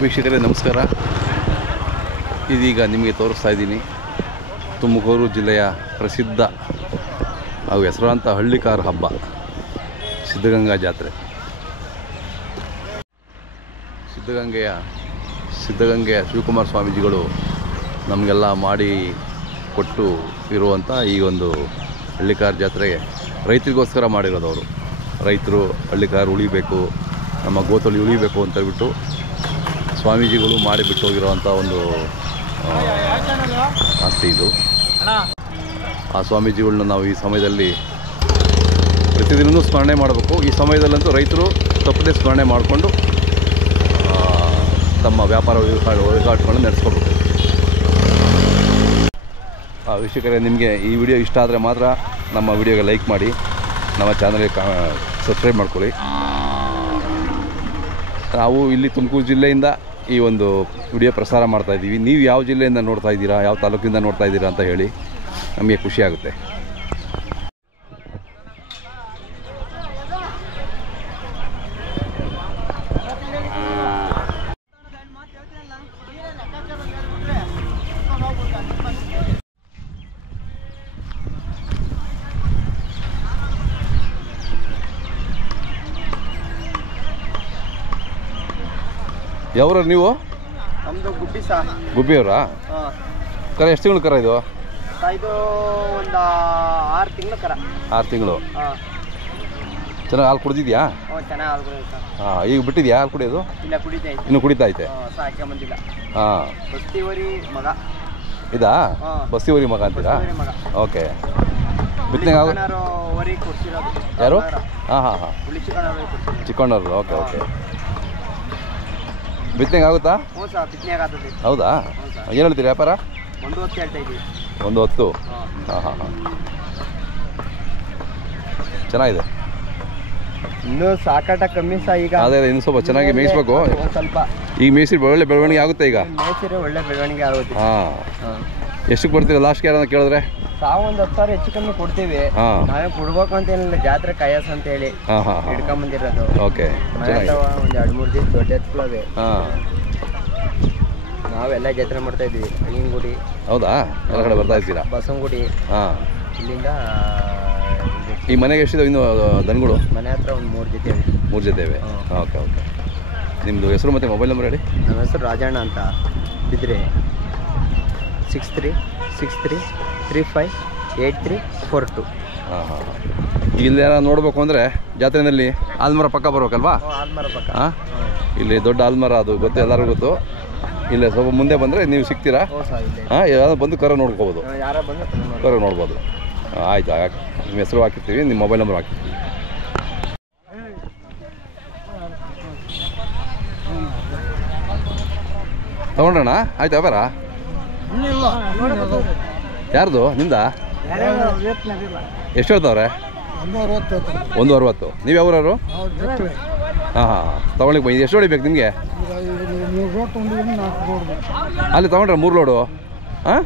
ವೀಕ್ಷಕರೇ ನಮಸ್ಕಾರ. ಇದೀಗ ನಿಮಗೆ ತೋರಿಸ್ತಾ ಇದ್ದೀನಿ ತುಮಕೂರು ಜಿಲ್ಲೆಯ ಪ್ರಸಿದ್ಧ ಹಾಗೂ ಹೆಸರಾಂತ ಹಳ್ಳಿಕಾರ ಹಬ್ಬ ಸಿದ್ಧಗಂಗಾ ಜಾತ್ರೆ. ಸಿದ್ಧಗಂಗೆಯ ಶಿವಕುಮಾರ ಸ್ವಾಮೀಜಿಗಳು ನಮಗೆಲ್ಲ ಮಾಡಿ ಕೊಟ್ಟು ಇರುವಂಥ ಈ ಒಂದು ಹಳ್ಳಿಕಾರ ಜಾತ್ರೆಗೆ ರೈತರಿಗೋಸ್ಕರ ಮಾಡಿರೋದು. ಅವರು ರೈತರು ಹಳ್ಳಿಕಾರ ಉಳಿಬೇಕು, ನಮ್ಮ ಗೋತಳಿ ಉಳಿಬೇಕು ಅಂತ ಹೇಳ್ಬಿಟ್ಟು ಸ್ವಾಮೀಜಿಗಳು ಮಾಡಿಬಿಟ್ಟು ಹೋಗಿರೋವಂಥ ಒಂದು ಆಸ್ತಿ ಇದು. ಆ ಸ್ವಾಮೀಜಿಗಳನ್ನ ನಾವು ಈ ಸಮಯದಲ್ಲಿ ಪ್ರತಿದಿನವೂ ಸ್ಮರಣೆ ಮಾಡಬೇಕು. ಈ ಸಮಯದಲ್ಲಂತೂ ರೈತರು ತಪ್ಪದೆ ಸ್ಮರಣೆ ಮಾಡಿಕೊಂಡು ತಮ್ಮ ವ್ಯಾಪಾರ ವಹಿವಾಟುಗಳನ್ನು ನಡೆಸ್ಕೋಬೇಕು. ವೀಕ್ಷಕರೇ, ನಿಮಗೆ ಈ ವಿಡಿಯೋ ಇಷ್ಟ ಆದರೆ ಮಾತ್ರ ನಮ್ಮ ವಿಡಿಯೋಗೆ ಲೈಕ್ ಮಾಡಿ, ನಮ್ಮ ಚಾನಲ್ಗೆ ಸಬ್ಸ್ಕ್ರೈಬ್ ಮಾಡ್ಕೊಳ್ಳಿ. ನಾವು ಇಲ್ಲಿ ತುಮಕೂರು ಜಿಲ್ಲೆಯಿಂದ ಈ ಒಂದು ವಿಡಿಯೋ ಪ್ರಸಾರ ಮಾಡ್ತಾಯಿದ್ದೀವಿ. ನೀವು ಯಾವ ಜಿಲ್ಲೆಯಿಂದ ನೋಡ್ತಾ ಇದ್ದೀರಾ, ಯಾವ ತಾಲೂಕಿಂದ ನೋಡ್ತಾ ಇದ್ದೀರಾ ಅಂತ ಹೇಳಿ, ನಮಗೆ ಖುಷಿಯಾಗುತ್ತೆ. ಯಾವ್ರ ನೀವು? ನಮ್ಮದು ಗುಬ್ಬಿ ಸಾ. ಗುಬ್ಬಿಯವರಾ? ಕರ ಎಷ್ಟು ತಿಂಗಳು ಕರ ಇದು? ಇದು ಒಂದು 6 ತಿಂಗಳು ಕರ. 6 ತಿಂಗಳು. ಚೆನ್ನಾಗಿ ಹಾಲು ಕುಡಿದಿದ್ಯಾ? ಚೆನ್ನಾಗಿ ಹಾಲು ಕುಡಿಯೋದು ಸರ್. ಹಾಂ, ಈಗ ಬಿಟ್ಟಿದ್ಯಾ ಹಾಲು ಕುಡಿಯೋದು? ಇಲ್ಲ, ಕುಡಿತಾ ಐತೆ. ಇನ್ನು ಕುಡಿತಾ ಐತೆ? ಸಾಕೆ ಬಂದಿಲ್ಲ. ಹಾಂ, ಬಸ್ತಿವರಿ ಮಗ ಇದಾ? ಬಸ್ತಿವರಿ ಮಗ ಅಂತೀರಾ? ಓಕೆ. ಬಿತ್ತನೆಗೆ ವರಿ ಕೊಡ್ಸಿರೋದು ಯಾರು? ಹಾಂ ಹಾಂ ಹಾಂ, ಚಿಕ್ಕಣ್ಣವ್ರು. Okay okay. ಬಿತ್ತನೆಗೆ ಆಗುತ್ತಾ? ಹ್ಞೂ ಸರ್, ಬಿತ್ತನೆಗೆ ಆಗ್ತದೆ. ಹೌದಾ? ಏನು ಹೇಳ್ತೀರಿ ವ್ಯಾಪಾರ? 1 ಹೊತ್ತು ಹೇಳ್ತಾ ಇದ್ದೀವಿ. 1 ಹೊತ್ತು? ಹಾಂ ಹಾಂ ಹಾಂ, ಚೆನ್ನಾಗಿದೆ. ಇನ್ನೂ ಸಾಕಾಟ ಕಮ್ಮಿ ಸಹ ಈಗ. ಅದೇ ಇನ್ನು ಸ್ವಲ್ಪ ಚೆನ್ನಾಗಿ ಮೇಯಿಸ್ಬೇಕು. ಸ್ವಲ್ಪ ಈಗ ಮೇಯಿಸಿ ಒಳ್ಳೆ ಬೆಳವಣಿಗೆ ಆಗುತ್ತೆ. ಈಗ ಮೇಯಿಸಿದ್ರೆ ಒಳ್ಳೆ ಬೆಳವಣಿಗೆ ಆಗುತ್ತೆ. ಹಾಂ. ಎಷ್ಟಕ್ಕೆ ಕೊಡ್ತೀರಾ ಲಾಸ್ಟ್ಗೆ ಯಾರನ್ನ ಕೇಳಿದ್ರೆ? ಸಾವು ಒಂದು 10,000 ಹೆಚ್ಚು ಕಮ್ಮಿ ಕೊಡ್ತೀವಿ. ನಾವೇ ಕೊಡ್ಬೇಕು ಅಂತ ಏನಿಲ್ಲ, ಜಾತ್ರೆ ಕಾಯಸ್ ಅಂತ ಹೇಳಿ ಹಿಡ್ಕೊಂಬಂದಿರೋದು. ಓಕೆ. ಒಂದು 2-3 ದಿವಸ ದೊಡ್ಡ ಎತ್ಕೊಳ್ಳೋದು. ಹಾಂ, ನಾವೆಲ್ಲ ಜಾತ್ರೆ ಮಾಡ್ತಾ ಇದ್ವಿ. ಅಯ್ಯನಗುಡಿ. ಹೌದಾ? ಎಲ್ಲ ಕಡೆ ಬರ್ತಾ ಇದ್ದೀರಾ? ಬಸವನಗುಡಿ. ಹಾಂ. ಇಲ್ಲಿಂದ ಈ ಮನೆಗೆ ಎಷ್ಟಿದಾವೆ ಇನ್ನು ದನಗಳು? ಮನೆ ಹತ್ರ ಒಂದು 3 ಜೊತೆ. 3 ಜೊತೆ ಇವೆ. Okay okay. ನಿಮ್ಮದು ಹೆಸರು ಮತ್ತು ಮೊಬೈಲ್ ನಂಬರ್ ಹೇಳಿ. ನಮ್ಮ ಹೆಸರು ರಾಜಣ್ಣ ಅಂತ. ಬಿದ್ದರೆ 6363358342. ಹಾಂ ಹಾಂ. ಇಲ್ಲಿ ಯಾರು ನೋಡಬೇಕು ಅಂದರೆ ಜಾತ್ರೆಯಲ್ಲಿ ಆಲ್ಮರ ಪಕ್ಕ ಬರ್ಬೇಕಲ್ವಾ? ಆಲ್ಮರ ಪಕ್ಕ. ಹಾಂ, ಇಲ್ಲಿ ದೊಡ್ಡ ಆಲ್ಮರ, ಅದು ಗೊತ್ತು, ಎಲ್ಲರಿಗೂ ಗೊತ್ತು. ಇಲ್ಲೇ ಸ್ವಲ್ಪ ಮುಂದೆ ಬಂದರೆ ನೀವು ಸಿಗ್ತೀರಾ? ಹಾಂ, ಯಾರು ಬಂದು ಕರ ನೋಡ್ಕೋಬೋದು, ಯಾರ ಬಂದು ಕರ ನೋಡ್ಬೋದು. ಆಯ್ತು, ನಿಮ್ಮ ಹೆಸರು ಹಾಕಿರ್ತೀವಿ, ನಿಮ್ಮ ಮೊಬೈಲ್ ನಂಬರ್ ಹಾಕಿರ್ತೀವಿ. ತಗೊಂಡ್ರಣ್ಣ? ಆಯ್ತು. ವ್ಯಾಪಾರ ಯಾರ್ದು? ನಿಮ್ದಾ? ಎಷ್ಟು ಹೇಳ್ತಾವ್ರೆ? 160. ನೀವು ಯಾವ್ರವರು? ಹಾಂ ಹಾಂ. ತೊಗೊಳಿಕ್ ಬೈ. ಎಷ್ಟು ಹೊಡಿಬೇಕು ನಿಮಗೆ? ಅಲ್ಲಿ ತೊಗೊಂಡ್ರೆ 3 ಲೋಡು? ಹಾಂ,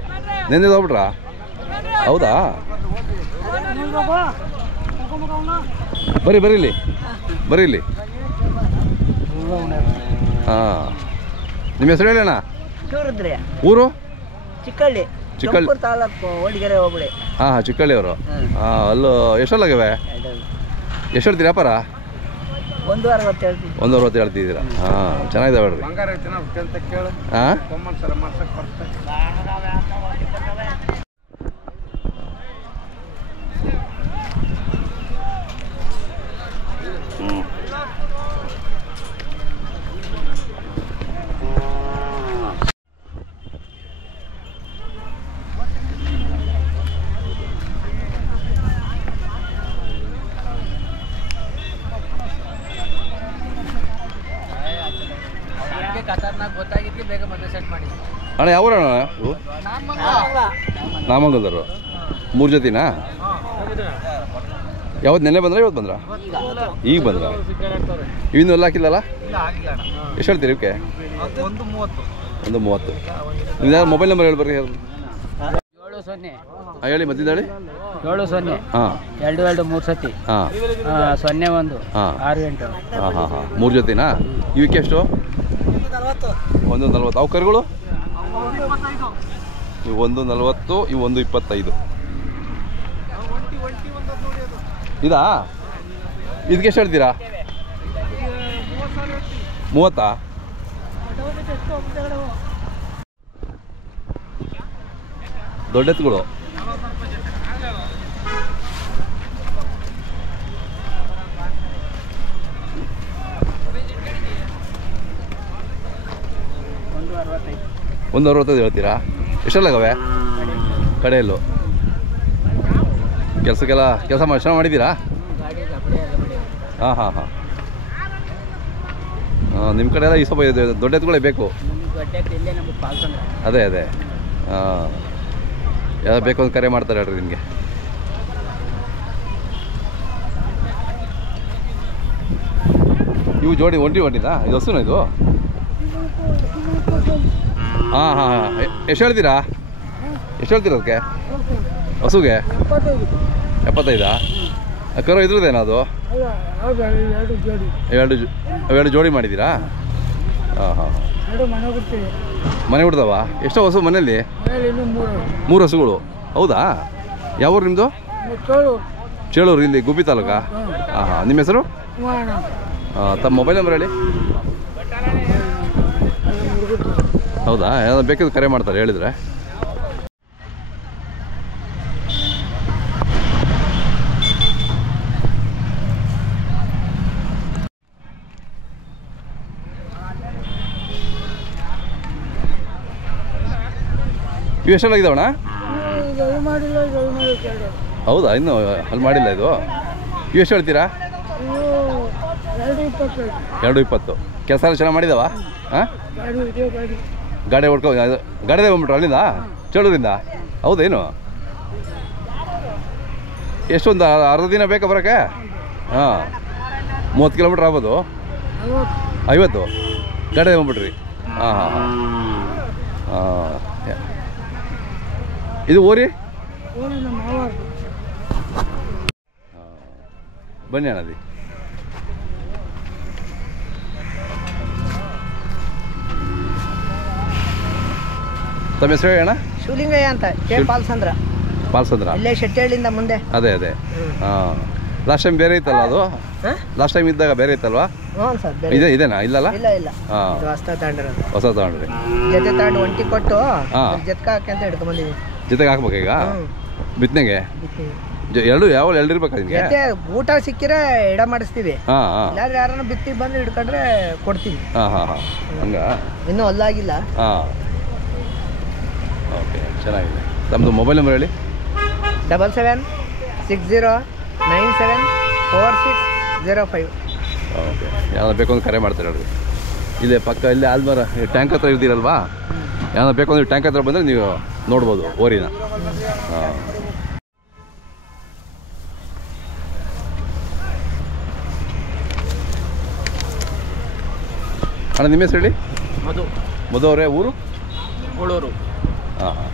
ನೆನ್ನೆ ತೊಗೊಬಿಟ್ರಾ? ಹೌದಾ? ಬರ್ರಿ ಇಲ್ಲಿ, ಬರ್ರಿ ಇಲ್ಲಿ. ಹಾಂ, ನಿಮ್ಮ ಹೆಸರು ಹೇಳಿ ಅಣ್ಣ. ಊರು? ಚಿಕ್ಕಳ್ಳಿ. ಚಿಕ್ಕಳ್ಳಿ ತಾಲೂಕು, ಹೊಡಿಗೆರೆ ಹೋಬಳಿ. ಹಾಂ ಹಾಂ, ಚಿಕ್ಕಳ್ಳಿ ಅವರು. ಹಾಂ, ಅಲ್ಲೂ ಎಷ್ಟಲ್ಲಾಗವೆ? ಎಷ್ಟು ಹೇಳ್ತೀರಿ ವ್ಯಾಪಾರ? 160 ಹೇಳ್ತೀವಿ. 160 ಹೇಳ್ತಿದ್ದೀರಾ? ಹಾಂ, ಚೆನ್ನಾಗಿದೆ ಹೇಳ್ರಿ. ಹಾಂ, ಅಣ್ಣ ಯಾವ ಅಣ್ಣ? ನಾಮಂಗಲದವರು. 3 ಜೊತೆನಾ? ಯಾವತ್ತು ನೆನ್ನೆ ಬಂದ್ರೆ ಇವತ್ತು ಬಂದ್ರ? ಈಗ ಬಂದ್ರ? ಇವಿನ್ನೂ ಎಲ್ಲ ಹಾಕಿಲ್ಲಲ್ಲ? ಎಷ್ಟು ಹೇಳ್ತೀರಿ ಇವಕ್ಕೆ? 130. ನಿಮ್ದು ಯಾರು ಮೊಬೈಲ್ ನಂಬರ್ ಹೇಳಿ ಬರ್ರಿ. 70 ಹೇಳಿ ಮಧ್ಯದಾಳಿ. 70 ಹಾಂ 22 3 ಸತಿ. ಹಾಂ 01 ಹಾಂ 68. ಹಾಂ ಹಾಂ ಹಾಂ 3 ಜೊತೆನಾ? ಇವಕ್ಕೆ ಎಷ್ಟು? 140. ಅವು ಕರುಗಳು ಇವು 140, ಇವು 125. ಇದಾ? ಇದಕ್ಕೆ ಎಷ್ಟು ಹೇಳ್ತೀರಾ? 30? ದೊಡ್ಡ ಎತ್ತುಗಳು ಒಂದು 65 ಹೇಳ್ತೀರಾ? ಎಷ್ಟೆಲ್ಲಾಗವೆ ಕಡೆಯಲ್ಲೂ? ಕೆಲಸಕ್ಕೆಲ್ಲ ಕೆಲಸ ಚೆನ್ನಾಗಿ ಮಾಡಿದ್ದೀರಾ? ಹಾಂ ಹಾಂ ಹಾಂ. ನಿಮ್ಮ ಕಡೆ ಎಲ್ಲ ಈ ಸ್ವಲ್ಪ ದೊಡ್ಡ ಎತ್ತುಗಳೇ ಬೇಕು. ಅದೇ ಅದೇ ಹಾಂ. ಯಾವ್ದು ಬೇಕು ಅಂತ ಕರೆ ಮಾಡ್ತಾರೆ ಹೇಳ್ರಿ ನಿಮಗೆ. ಇವು ಜೋಡಿ ಒಂಟಿದಾ? ಇದು ಹಸುನ ಇದು? ಹಾಂ ಹಾಂ ಹಾಂ. ಎಷ್ಟು ಹೇಳ್ತೀರಾ? ಎಷ್ಟು ಹೇಳ್ತೀರಾ ಅದಕ್ಕೆ ಹಸುಗೆ? 75. ಕರು ಇದ್ರದ್ದೇನೋ ಅದು? ಎರಡು ಜೋಡಿ ಮಾಡಿದ್ದೀರಾ? ಹಾಂ ಹಾಂ. ಮನೆ ಬಿಡ್ತಾವ? ಎಷ್ಟೋ ಹಸು ಮನೇಲಿ? 3 ಹಸುಗಳು. ಹೌದಾ? ಯಾವ ಊರು ನಿಮ್ಮದು? ಚೇಳೂರು, ಇಲ್ಲಿ ಗುಬ್ಬಿ ತಾಲೂಕಾ? ಹಾಂ ಹಾಂ. ನಿಮ್ಮ ಹೆಸರು? ತಮ್ಮ ಮೊಬೈಲ್ ನಂಬರ್ ಹೇಳಿ. ಹೌದಾ? ಏನಾದ್ರು ಬೇಕಿದ್ರೆ ಕರೆ ಮಾಡ್ತಾರೆ ಹೇಳಿದರೆ. ಇವು ಎಷ್ಟೆಲ್ಲಾಗಿದ್ದಾವಣ್ಣ? ಹೌದಾ? ಇನ್ನೂ ಅಲ್ಲಿ ಮಾಡಿಲ್ಲ ಇದು? ಇವು ಎಷ್ಟು ಹೇಳ್ತೀರಾ? 220. ಕೆಲಸ ಎಲ್ಲ ಚೆನ್ನಾಗಿ ಮಾಡಿದಾವ? ಹಾಂ. ಗಾಡಿ ಗಾಡಿದೇ ಬಂದ್ಬಿಟ್ರು ಅಲ್ಲಿಂದ ಚೇಳೂರಿಂದ? ಹೌದೇನು? ಎಷ್ಟೊಂದು ಅರ್ಧ ದಿನ ಬೇಕಾ ಬರೋಕ್ಕೆ? ಹಾಂ. 30 ಕಿಲೋಮೀಟ್ರ್ ಆಗ್ಬೋದು? 50 ಗಾಡಿದೇ ಬಂದ್ಬಿಟ್ರಿ? ಹಾಂ ಹಾಂ ಹಾಂ ಹಾಂ. ಇದು ಓರಿ? ಬನ್ನಿ ಅಣ್ಣದಿ. ತಮ್ಮ ಹೆಸರು ಹೇಳಿ ಅಣ್ಣ. ಶಿವಲಿಂಗಯ್ಯ ಅಂತ. ಪಾಲ್ಸಂದ್ರ. ಇಲ್ಲೇ ಶೆಟ್ಟಿಹಳ್ಳಿಯಿಂದ ಮುಂದೆ. ಅದೇ ಅದೇ ಹಾಂ. ಲಾಸ್ಟ್ ಟೈಮ್ ಬೇರೆ ಇತ್ತಲ್ಲ ಅದು? ಲಾಸ್ಟ್ ಟೈಮ್ ಇದ್ದಾಗ ಬೇರೆ ಇತ್ತಲ್ವಾ? ಇದೇನಾ? ಇಲ್ಲಲ್ಲ? ಹಾಂ. ಹೊಸ ತಗೊಂಡ್ರಿ? ಜೊತೆ ತಗೊಂಡು ಒಂಟಿ ಕೊಟ್ಟು ಜೊತೆಗೆ ಹಾಕಿ ಅಂತ ಹಿಡ್ಕೊಂಡ್ಬಂದಿವಿ. ಜೊತೆಗೆ ಹಾಕ್ಬೇಕು ಈಗ ಬಿತ್ತನೆಗೆ? ಎರಡು ಇರ್ಬೇಕಾ ನಿಮಗೆ? ಊಟ ಸಿಕ್ಕಿದ್ರೆ ಎಡ ಮಾಡಿಸ್ತೀವಿ. ಇಲ್ಲಾಂದ್ರೆ ಯಾರನ್ನ ಬಿತ್ತಿ ಬಂದು ಹಿಡ್ಕೊಂಡ್ರೆ ಕೊಡ್ತೀವಿ. ಹಾಂ ಹಾಂ ಹಾಂ. ಹಂಗ ಇನ್ನೂ ಅಲ್ಲಾಗಿಲ್ಲ. ಹಾಂ. ಓಕೆ, ಚೆನ್ನಾಗಿದೆ. ತಮ್ಮದು ಮೊಬೈಲ್ ನಂಬರ್ ಹೇಳಿ. 7760974605. ಓಕೆ. ಯಾವ್ದು ಬೇಕು ಅಂದ್ರೆ ಕರೆ ಮಾಡ್ತಾರೆ ಹೇಳ್ರಿ. ಇಲ್ಲೇ ಪಕ್ಕ ಇಲ್ಲೇ ಆಲ್ಮರ ಟ್ಯಾಂಕ್ ಹತ್ರ ಇರ್ತೀರಲ್ವಾ? ಯಾವ್ದು ಬೇಕು ಅಂದ್ರೆ ಟ್ಯಾಂಕ್ ಹತ್ರ ಬಂದರೆ ನೀವು ನೋಡ್ಬೋದು ಓರಿನ. ಹಾಂ. ಅಣ್ಣ ನಿಮ್ಮ ಹೆಸರು ಹೇಳಿ. ಮಧು ಅವರೇ. ಊರು? ಕೋಳೂರು. ಹಾಂ ಹಾಂ.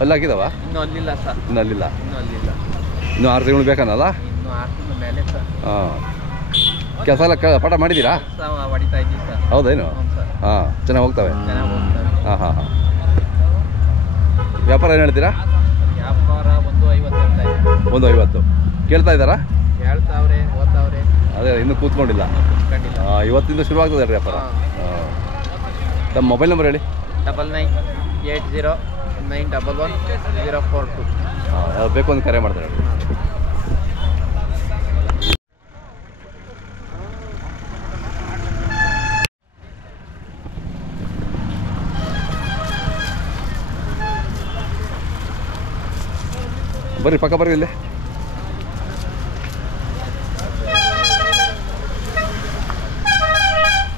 ಅಲ್ಲಿ ಹಾಕಿದಾವ? ಇನ್ನೂ ಅಲ್ಲಿಲ್ಲ ಸರ್. ಇನ್ನೂ ಅಲ್ಲಿಲ್ಲ? ಇನ್ನೂ 6 ತಿಂಗಳು ಬೇಕನ್ನಲ್ಲ? ಹಾಂ. ಕೆಲಸ ಎಲ್ಲ ಪಾಠ ಮಾಡಿದ್ದೀರಾ? ಹೌದೇನು? ಹಾಂ. ಚೆನ್ನಾಗಿ ಹೋಗ್ತವೆ? ಹಾಂ ಹಾಂ ಹಾಂ. ವ್ಯಾಪಾರ ಏನು ಹೇಳ್ತೀರಾ? 150 ಕೇಳ್ತಾ ಇದ್ದಾರಾ? ಅದೇ ಇನ್ನೂ ಕೂತ್ಕೊಂಡಿಲ್ಲ. ಇವತ್ತಿಂದ ಶುರು ಆಗ್ತದೆ ರೀ ವ್ಯಾಪಾರ. ಹಾಂ. ತಮ್ಮ ಮೊಬೈಲ್ ನಂಬರ್ ಹೇಳಿ. 9980911042. ಹಾಂ. ಯಾವ್ದು ಬೇಕು ಅಂತ ಕರೆ ಮಾಡ್ತಾರೆ. ಬರ್ರಿ, ಪಕ್ಕ ಬರ್ರಿ. ಇಲ್ಲಿ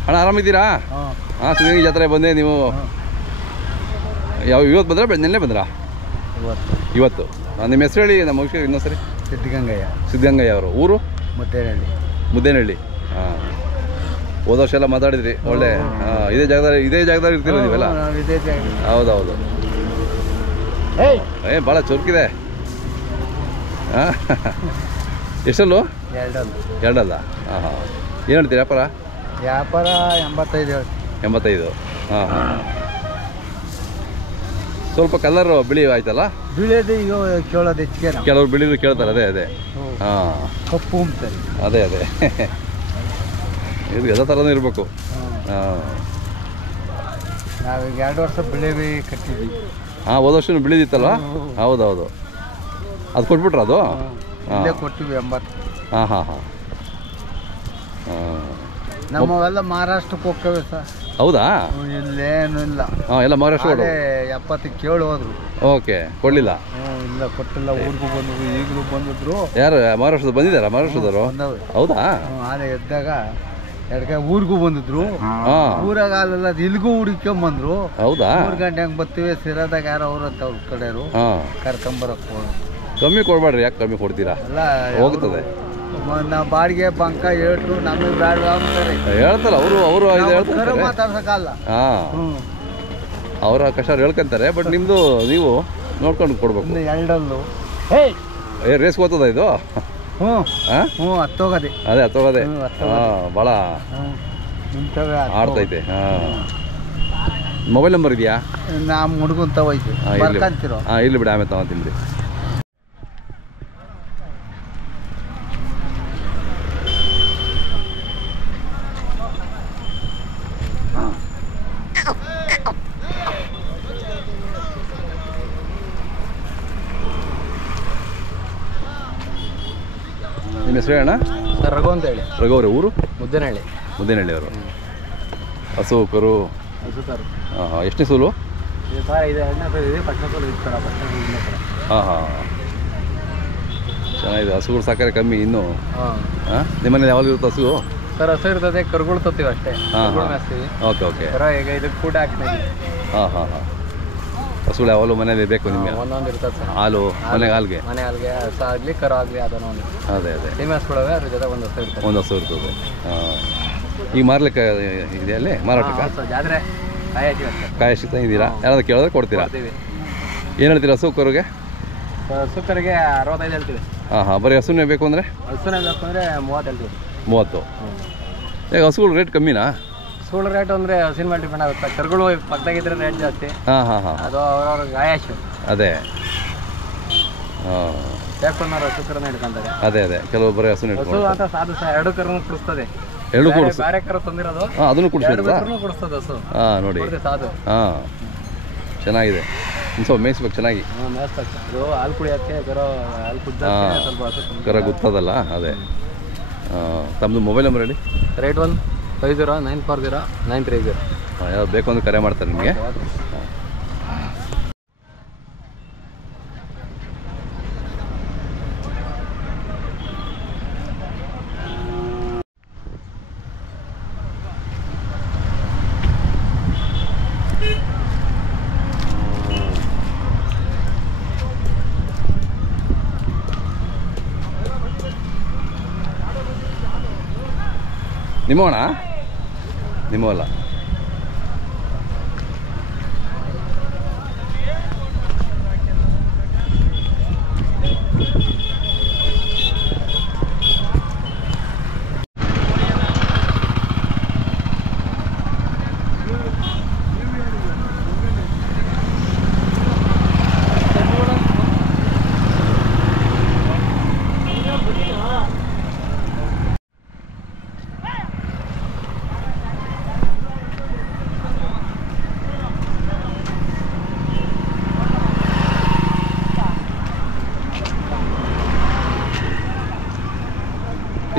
ಅಣ್ಣ ಆರಾಮಿದ್ದೀರಾ? ಹಾಂ. ಸಿದ್ಧಗಂಗೆ ಜಾತ್ರೆ ಬಂದೆ. ನೀವು ಇವತ್ತು ಬಂದ್ರೆ ನೆನ್ನೆ ಬಂದ್ರಾ? ಇವತ್ತು. ನಿಮ್ಮ ಹೆಸರು ಹೇಳಿ. ನಮ್ಮ ಮುಖ್ಯ ಇನ್ನೊಂದು ಸರಿ. ಸಿದ್ಧಗಂಗಯ್ಯ ಅವರು. ಊರು? ಮುದ್ದೇನಹಳ್ಳಿ. ಹಾಂ. ಹೋದ ವರ್ಷ ಎಲ್ಲ ಮಾತಾಡಿದ್ರಿ ಒಳ್ಳೆ. ಹಾಂ. ಇದೇ ಜಾಗದಲ್ಲಿ ಇರ್ತೀರ ನೀವೆಲ್ಲ? ಹೌದೌದು. ಭಾಳ ಚುರುಕಿದೆ. ಹಾಂ. ಎಷ್ಟಲ್ಲು? 2 ಹಾಂ ಹಾಂ. ಏನು ಹೇಳ್ತೀರಿ ವ್ಯಾಪಾರ? 85. ಹಾಂ ಹಾಂ. ಸ್ವಲ್ಪ ಕಲರ್ ಬಿಳಿ ಆಯ್ತಲ್ಲ? ಬಿಳಿಯೋದು ಈಗ ಕೇಳೋದು ಹೆಚ್ಚಿಗೆ. ಕೆಲವರು ಬಿಳಿದು ಕೇಳ್ತಾರೆ. ಅದೇ ಅದೇ. ಹಾಂ, ಕಪ್ಪು ಅಂತಾರೆ. ಅದೇ ಅದೇ. ಇದು ಎಲ್ಲ ಥರನೂ ಇರಬೇಕು. ಹಾಂ, ನಾವೀಗ 2 ವರ್ಷ ಬಿಳಿ ಕಟ್ಟಿದ್ವಿ. ಹಾಂ, ಹೋದ ವರ್ಷನೂ ಬಿಳಿದಿತ್ತಲ್ವ? ಹೌದೌದು. ಅದು ಕೊಟ್ಬಿಟ್ರ ಅದು? ಇಲ್ಲೇ ಕೊಟ್ಟಿವಿ 80. ಹಾಂ ಹಾಂ ಹಾಂ ಹಾಂ. ನಮ್ಮವೆಲ್ಲ ಮಹಾರಾಷ್ಟ್ರಕ್ಕೆ ಹೋಗ್ತವೆ ಸರ್. ಹೌದಾ? ಇಲ್ಲೇನು ಇಲ್ಲ. ಹಾಂ, ಎಲ್ಲ ಮಹಾರಾಷ್ಟ್ರ. 70 ಕೇಳಿ ಹೋದ್ರು. ಓಕೆ, ಕೊಡಲಿಲ್ಲ? ಇಲ್ಲ, ಕೊಟ್ಟಿಲ್ಲ. ಊರಿಗೂ ಬಂದ್ರು, ಈಗಲೂ ಬಂದಿದ್ರು. ಯಾರು ಮಹಾರಾಷ್ಟ್ರದ ಬಂದಿದ್ದಾರಾ? ಮಹಾರಾಷ್ಟ್ರದವರು? ಹೌದಾ? ಆನೆ ಎದ್ದಾಗ ಎಡ್ಕ ಊರಿಗೂ ಬಂದಿದ್ರು. ಊರಾಗ ಅಲ್ಲೆಲ್ಲ ಇಲ್ಲಿಗೂ ಹುಡುಕೊಂಬಂದ್ರು. ಹೌದಾ? 3 ಗಂಟೆ ಹಂಗೆ ಬರ್ತೀವಿ. ಸಿರಾದಾಗ ಯಾರು ಅವ್ರು ಅಂತ ಅವ್ರ ಕಡೆಯವರು ಕರ್ಕೊಂಬರಕ್ಕೆ ಹೋದ್ರು. ಕಮ್ಮಿ ಕೊಡ್ಬೇಡ್ರಿ. ಯಾಕೆ ಕಮ್ಮಿ ಕೊಡ್ತೀರಾ? ಎಲ್ಲ ಹೋಗ್ತದೆ. ನಾವು ಬಾಡಿಗೆ ಬಂಕ ಹೇಳ್ರು ನಮಗೆ ಬೇಡ ಅಂತಾರೆ. ಹೇಳ್ತಾರೆ ಅವರು ಹೇಳ್ತಾರೆ, ಮಾತಾಡ್ಸಕ್ಕಲ್ಲ. ಹಾಂ, ಅವರ ಕಷ್ಟ ಹೇಳ್ಕೊಂತಾರೆ. ಬಟ್ ನಿಮ್ಮದು ನೀವು ನೋಡ್ಕೊಂಡು ಕೊಡ್ಬೇಕು. ಎರಡಲ್ಲೂ ರೇಸ್ ಹೋಗ್ತದ ಇದು? ಹತ್ತೋಗದೆ. ಅದೇ ಹತ್ತೋಗದೆ. ಹಾಂ, ಭಾಳ ಆಡ್ತೈತೆ. ಹಾಂ, ಮೊಬೈಲ್ ನಂಬರ್ ಇದೆಯಾ? ನಮ್ಮ ಹುಡುಗನ್ ತಗೋಯ್ತು. ಬರ್ಕಂತಿರೋ? ಹಾಂ, ಇಲ್ಲಿ ಬಿಡಿ, ಆಮೇಲೆ ತಗೊಂತೀನಿ ಬಿಡಿ. ನಿಮ್ಮ ಹೆಸರು ಅಣ್ಣ? ಸರ್, ರಘು ಅಂತ ಹೇಳಿ. ರಘು ಅವರೇ? ಊರು? ಮುದ್ದೇನಹಳ್ಳಿ. ಮುದ್ದೇನಹಳ್ಳಿ ಅವರು. ಹಸು ಕರು? ಸರ್. ಹಾಂ ಹಾಂ. ಎಷ್ಟನೇ ಸೂಲು? ಸರ್, ಇದು 2ನೇ ಸೂಲು ಇದೆ. ಫಸ್ಟ್ನೇ ಸೂಲು ಇದೆ ಸರ್. ಹಾಂ ಹಾಂ, ಚೆನ್ನಾಗಿದೆ. ಹಸುಗಳು ಸಾಕಾರೆ ಕಮ್ಮಿ ಇನ್ನೂ. ಹಾಂ, ನಿಮ್ಮ ಮನೇಲಿ ಯಾವಾಗ ಇರುತ್ತೆ ಹಸು? ಸರ್, ಹಸು ಇರ್ತದೆ, ಕರುಗಳು ತತ್ತೀವಿ ಅಷ್ಟೇ. ಹಾಂ ಹಾಂ. ಮೇಸ್ತೀವಿ. Okay okay. ಸರ, ಈಗ ಇದಕ್ಕೆ ಕೂಟ ಹಾಕ್ತೀವಿ. ಹಾಂ ಹಾಂ ಹಾಂ. ಹಸುಗಳು ಯಾವಾಗಲೂ ಮನೇಲಿ ಬೇಕು ನಿಮಗೆ? ಒಂದೊಂದು ಇರ್ತದೆ ಸರ್. ಹಾಲು ಮನೆಗೆ? ಹಾಲ್ಗೆ? ಮನೆ ಹಾಲ್ಗೆ. ಹಸು ಆಗಲಿ ಕರು ಆಗಲಿ ಅದನ್ನು ಒಂದು. ಅದೇ ಅದೇ. ಸೀಮೆ ಹಸುಗಳವೆ, ಅದ್ರ ಜೊತೆ ಒಂದು ಹಸು ಇರ್ತದೆ. ಒಂದು ಹಸು ಇರ್ತದೆ. ಹಾಂ, ಈಗ ಮಾರ್ಲಿಕ್ಕೆ ಇದೆ ಅಲ್ಲಿ ಮಾರಾಟಕ್ಕೆ? ಜಾತ್ರೆ ಕಾಯಿ ಅಷ್ಟೇ. ಕಾಯಿ ಸಿಗ್ತಾ ಇದ್ದೀರಾ? ಯಾರಾದ್ರು ಕೇಳಿದ್ರೆ ಕೊಡ್ತೀರಾ? ಏನು ಹೇಳ್ತೀರಾ ಹಸು ಕರುಗೆ? ಹಸು ಕರಿಗೆ 65 ಹೇಳ್ತೀವಿ. ಹಾಂ ಹಾಂ. ಬರೀ ಹಸುನೇ ಬೇಕು ಅಂದರೆ? ಹಸುನೇ ಬೇಕು ಅಂದರೆ 30 ಹೇಳ್ತೀವಿ. 30. ಈಗ ಹಸುಗಳು ರೇಟ್ ಕಮ್ಮಿನಾ? ಹಸುಗಳ ರೇಟ್ ಅಂದರೆ ಹಸಿನ ಮೇಲೆ ಡಿಪೆಂಡ್ ಆಗುತ್ತೆ. ಕರುಗಳು ಪಕ್ಕದಾಗಿದ್ರೆ ರೇಟ್ ಜಾಸ್ತಿ. ಹಾಂ ಹಾಂ ಹಾಂ. ಅದು ಅವ್ರವ್ರ ಗಾಯಾಶು. ಅದೇ. ಹಾಂ, ಬೇಕನ್ನೋರು ಹಸು ಕರನ್ನ ಹಿಡ್ಕೊಂತಾರೆ. ಅದೇ ಅದೇ. ಕೆಲವು ಬರೀ ಹಸುನ ಹಸು ಅಂತ ಸಾಧು ಸಹ 2 ಕರುನು ಕುಡಿಸ್ತದೆ. 2 ಕೊಡಿಸ್? ಬೇರೆ ಕರು ತಂದಿರೋದು. ಹಾಂ, ಅದನ್ನು ಕುಡಿಸ್ಬೋದಾ? ಕುಡಿಸ್ತದೆ ಹಸು. ಹಾಂ, ನೋಡಿ. ಸಾಧು. ಹಾಂ, ಚೆನ್ನಾಗಿದೆ. ಇನ್ನು ಸ್ವಲ್ಪ ಮೇಯಿಸ್ಬೇಕು ಚೆನ್ನಾಗಿ. ಮೇಯಿಸ್ಬೇಕು. ಅದು ಹಾಲು ಕುಡಿಯೋಕ್ಕೆ ಕರು ಹಾಲು ಕುಡ್ದ ಸ್ವಲ್ಪ ಹಸು ಕರ ಗೊತ್ತದಲ್ಲ. ಅದೇ. ತಮ್ಮದು ಮೊಬೈಲ್ ನಂಬರ್ ಹೇಳಿ. 8150940930. ಯಾವ್ದು ಬೇಕು ಅಂದ್ರೆ ಕರೆ ಮಾಡ್ತಾರೆ ನಿಮಗೆ. ನಿಮ್ಮವಣ? ನಿಮ್ಮವಲ್ಲ.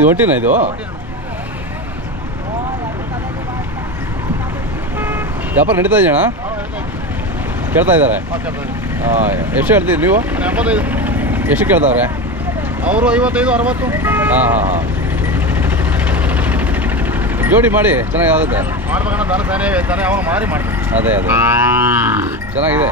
ಇದು ಒಂಟಿನಾ ಇದು? ವ್ಯಾಪಾರ ನಡೀತಾ ಇದೆಯಣ್ಣ? ಕೇಳ್ತಾ ಇದ್ದಾರೆ? ಹಾಂ, ಎಷ್ಟು ಹೇಳ್ತೀರಿ ನೀವು? ಎಷ್ಟು ಕೇಳ್ತಾವ್ರೆ ಅವರು? 55, 60. ಹಾಂ ಹಾಂ ಹಾಂ. ಜೋಡಿ ಮಾಡಿ ಚೆನ್ನಾಗಿ ಆಗುತ್ತೆ. ಅದೇ ಅದೇ ಚೆನ್ನಾಗಿದೆ.